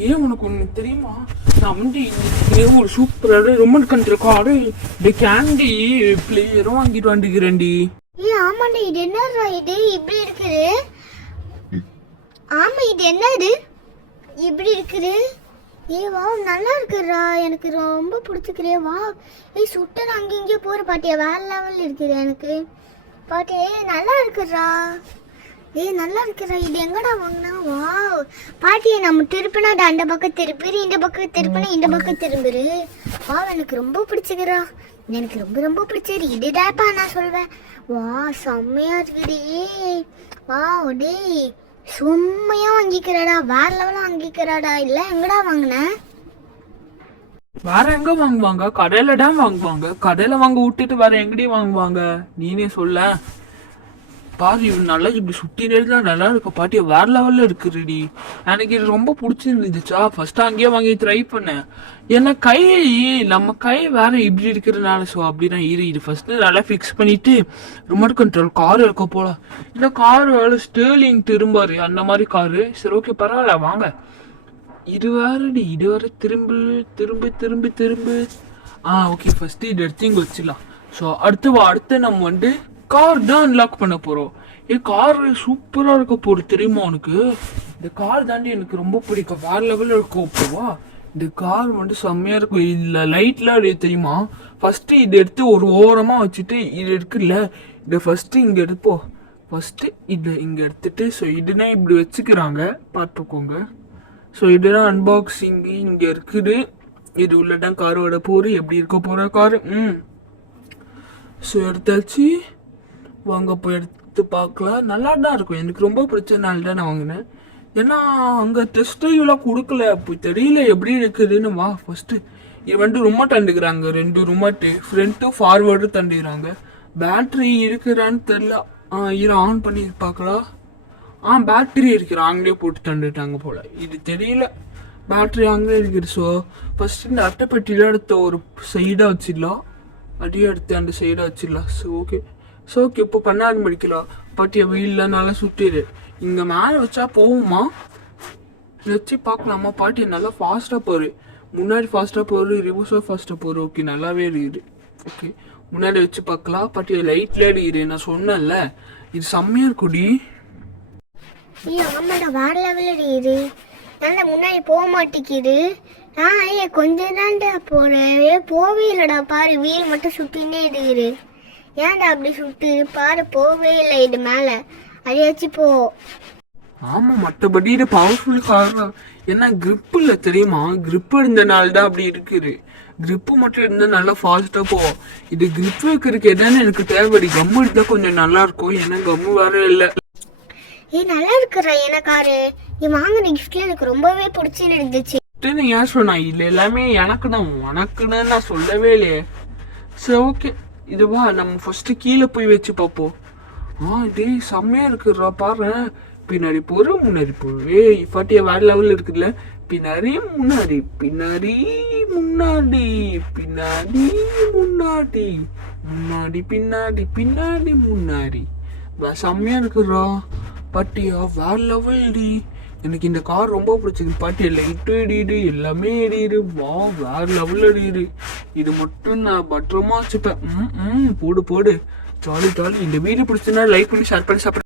ஏன் உனக்கு ஒண்ணு தெரியுமா? நான் வந்து இன்னைக்கு ஒரு சூப்பரான ரிமோட் கண்ட்ரோல் காரு இந்த கேண்டி பிளேயரும் வாங்கிட்டு வந்துக்கிறேன்டி. ஆமாண்டா, இது என்னடா இது இப்படி இருக்குது? ஆமா, இது என்னது இப்படி இருக்குது? வா, நல்லா இருக்குறா, எனக்கு ரொம்ப பிடிச்சிக்கிறே. வா சுட்டர் அங்கே இங்கே போகிற பாட்டியா, வேற லெவலில் இருக்குது எனக்கு பாட்டியே. நல்லா இருக்குறா, நல்லா இருக்குறா. இது எங்கடா வாங்கினா? வா பாட்டியை நம்ம திருப்பினா அந்த பக்கம் திருப்பிடு, இந்த பக்கம் திருப்பினா இந்த பக்கம் திரும்பிடு. வா, எனக்கு ரொம்ப பிடிச்சிக்கிறா, எனக்கு ரொம்ப ரொம்ப பிடிச்சிரு. இதுதான்ப்பா நான் சொல்வேன். வா செம்மையா இருக்குடி. வா டே சும்மையா வாங்கிக்கிறாடா, வேற லெவலா வாங்கிக்கிறாடா. இல்ல எங்கடா வாங்கின? வேற எங்க வாங்குவாங்க? கடையில தான் வாங்குவாங்க. கடையில வாங்க விட்டுட்டு வேற எங்கடி வாங்குவாங்க? நீனே சொல்ல. பாரு, இவன் நல்லா இப்படி சுட்டினேதான் நல்லா இருக்க பாட்டிய, வேற லெவல்ல இருக்குடி. எனக்கு இது ரொம்ப பிடிச்சிருந்துச்சா, ஃபர்ஸ்ட் அங்கேயே வாங்கி ட்ரை பண்ணேன். ஏன்னா கை, நம்ம கை வேற இப்படி இருக்கிறதுனால. ஸோ அப்படிதான் இது ஃபர்ஸ்ட் நல்லா ஃபிக்ஸ் பண்ணிட்டு ரிமோட் கண்ட்ரோல் கார் எடுக்க போலாம். இந்த கார் வேலை ஸ்டேர்லிங் திரும்பாரு, அந்த மாதிரி காரு. சரி ஓகே பரவாயில்ல வாங்க. இது வேறடி, இது வேற திரும்பு திரும்பு திரும்பு திரும்பு. ஓகே ஃபர்ஸ்ட் இது எடுத்து இங்க வச்சிடலாம். ஸோ அடுத்து நம்ம வந்து கார் தான் அன்லாக் பண்ண போறோம். கார் சூப்பரா இருக்க போகுது தெரியுமா உனக்கு? இந்த கார் தாண்டி எனக்கு ரொம்ப பிடிக்கும், வேற லெவலில் இருக்கும். ஓகேவா? இந்த கார் வந்து செம்மையா இருக்கும். இல்ல லைட்லாம் அப்படியே தெரியுமா? ஃபர்ஸ்ட் இது எடுத்து ஒரு ஓரமா வச்சுட்டு, இது இருக்குல்ல இதை ஃபர்ஸ்ட் இங்க எடுப்போம். ஃபர்ஸ்ட் இது இங்க எடுத்துட்டு, ஸோ இதுனா இப்படி வச்சுக்கிறாங்க பார்த்துக்கோங்க. ஸோ இதுதான் அன்பாக்சிங் இங்க இருக்குது. இது உள்ளதான் காரோட போரு, எப்படி இருக்க போற காரு. ஸோ எடுத்தாச்சு, வாங்க போய் எடுத்து பார்க்கலாம். நல்லா தான் இருக்கும், எனக்கு ரொம்ப பிடிச்சதுனால தான் நான் வாங்கினேன். ஏன்னா அங்கே டெஸ்ட் ட்ரைவ்லாம் கொடுக்கல, அப்போ தெரியல எப்படி இருக்குதுன்னு. வா ஃபர்ஸ்ட் இது வந்து ரிமோட் தண்டுக்கிறாங்க, 2 ரிமோட்டு, ஃப்ரண்ட்டும் ஃபார்வேர்டும் தண்டுக்கிறாங்க. பேட்ரி இருக்கிறான்னு தெரில. இதை ஆன் பண்ணி பார்க்கலாம். பேட்டரி இருக்கிற அங்கேயே போட்டு தண்டுட்டாங்க போல, இது தெரியல. பேட்டரி அங்கே இருக்குது. ஸோ ஃபர்ஸ்ட் இந்த அட்டைப்பட்டியில் எடுத்த ஒரு சைடாக வச்சிடலாம், அடியே எடுத்து அந்த சைடாக வச்சிடலாம். ஸோ ஓகே இப்போ பண்ணாது முடிக்கலாம். பாட்டியை வெயிலில் நல்லா சுட்டிடு. இங்கே மேலே வச்சா போகுமா வச்சு பார்க்கலாமா? பாட்டியை நல்லா ஃபாஸ்ட்டாக போரு, முன்னாடி ஃபாஸ்ட்டாக போரு, ரிவர்ஸாக ஃபாஸ்ட்டாக போரு. ஓகே நல்லாவே இருக்குது. ஓகே முன்னாடி வச்சு பார்க்கலாம். பாட்டியை லைட்ல இருக்குது, நான் சொன்னேன்ல இது செம்மையாக இருக்குடி. ஆமாடா, வேற லெவலில் இது நல்லா முன்னாடி போக மாட்டேங்குது. கொஞ்சம் தான்டா போறேன், போவே இல்லைடா. பாரு வீல் மட்டும் சுட்டினே இருக்குது. ஏன்டா அப்படி சுட்டு பாரு, போவே இல்லை. இது மேல அதையாச்சு போ. ஆமா, மற்றபடி இது பவர்ஃபுல் கார் தான். ஏன்னா கிரிப் இல்லை தெரியுமா? கிரிப் இருந்தனால தான் அப்படி இருக்குது. கிரிப்பு மட்டும் இருந்தா நல்லா ஃபாஸ்டா போவோம். இது கிரிப் வைக்கிறதுக்கு எதானே எனக்கு தேவைப்படி. கம்மு எடுத்தா கொஞ்சம் நல்லா இருக்கும், ஏன்னா கம்மு வேற இல்லை. நல்லா இருக்குறா எனக்காரு. நீ வாங்கின கிஃப்ட்ல எனக்கு ரொம்பவே பிடிச்சிருந்துச்சு. ஏன் சொன்னா இல்லை எல்லாமே எனக்கு தான், உனக்குன்னு நான் சொல்லவே இல்லையே. சரி ஓகே, இது வா நம்ம ஃபர்ஸ்ட் கீழே போய் வச்சு பார்ப்போம். டே செம்மையா இருக்குறா பாரு. பின்னாடி போற முன்னாடி போவே பாட்டியா வேற லெவல்ல இருக்குல்ல. பின்னாடி முன்னாடி பின்னாடி முன்னாடி பின்னாடி முன்னாடி முன்னாடி பின்னாடி பின்னாடி முன்னாடி. செம்மையா இருக்குறா பாட்டியா, வேற லெவல்டி. எனக்கு இந்த கார் ரொம்ப பிடிச்சிருக்கு. பாட்டி லைட்டு எடிடு, எல்லாமே எடிடு. வா வேற லெவல் எடிடு. இது மட்டும் நான் பத்திரமா வச்சுப்பேன். போடு போடு, ஜாலி ஜாலி. இந்த வீடியோ பிடிச்சுன்னா லைக் பண்ணி ஷேர் பண்ணி சாப்பிட.